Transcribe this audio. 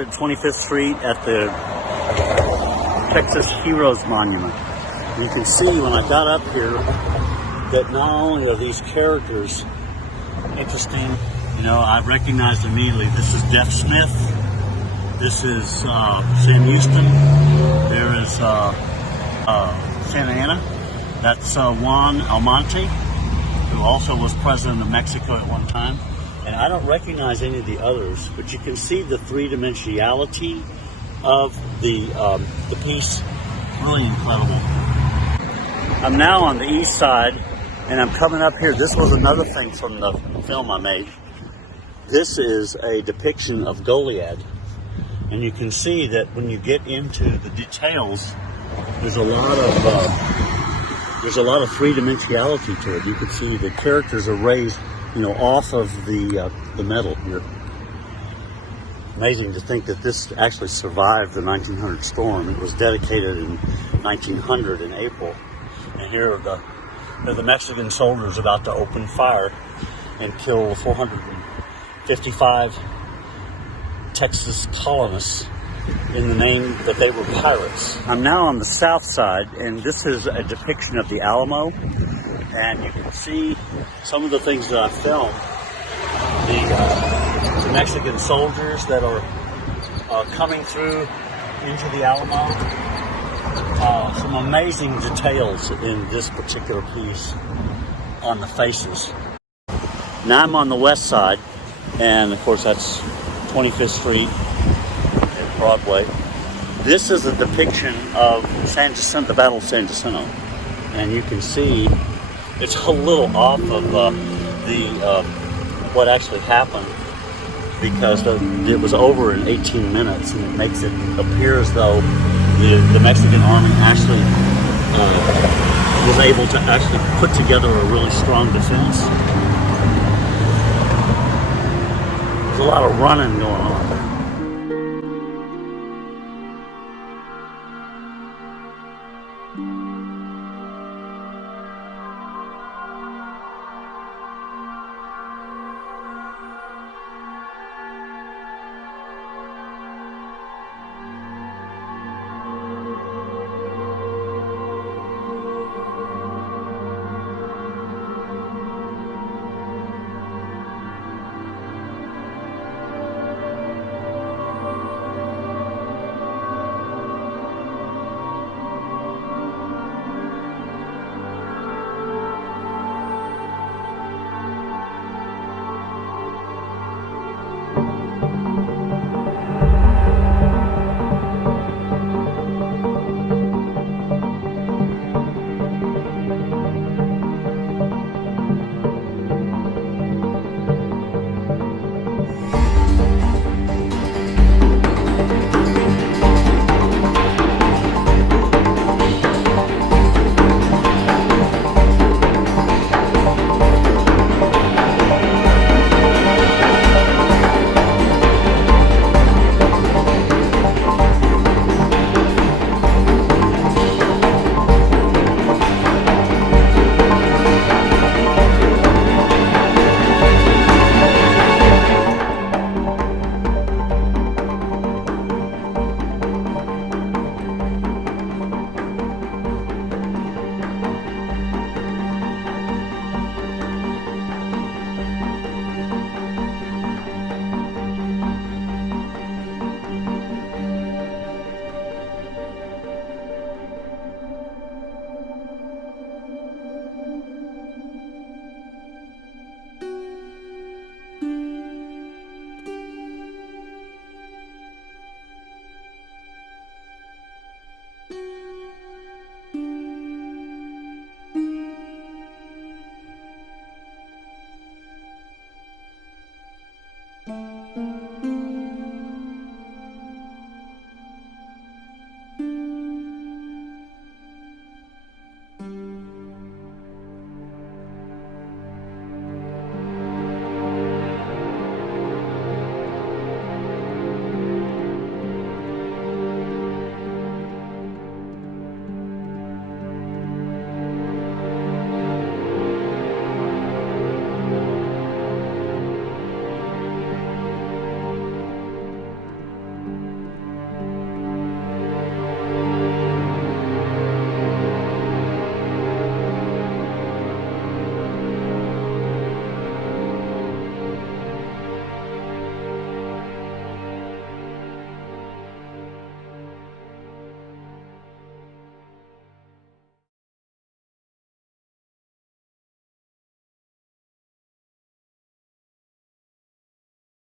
here at 25th Street at the Texas Heroes Monument. You can see when I got up here that not only are these characters interesting, you know, I recognized immediately this is Jeff Smith, this is Sam Houston, there is Santa Anna, that's Juan Almonte, who also was president of Mexico at one time. And I don't recognize any of the others, but you can see the three-dimensionality of the piece. Really incredible. I'm now on the east side, and I'm coming up here. This was another thing from the film I made. This is a depiction of Goliad, and you can see that when you get into the details, there's a lot of three-dimensionality to it. You can see the characters are raised, you know, off of the metal here. Amazing to think that this actually survived the 1900 storm. It was dedicated in 1900 in April. And here are the Mexican soldiers about to open fire and kill 455 Texas colonists in the name that they were pirates. I'm now on the south side, and this is a depiction of the Alamo. And you can see some of the things that I filmed. The Mexican soldiers that are coming through into the Alamo. Some amazing details in this particular piece on the faces. Now I'm on the west side, and of course that's 25th Street and Broadway. This is a depiction of San Jacinto, the Battle of San Jacinto, and you can see it's a little off of what actually happened, because it was over in 18 minutes, and it makes it appear as though the Mexican army actually was able to actually put together a really strong defense. There's a lot of running going on there.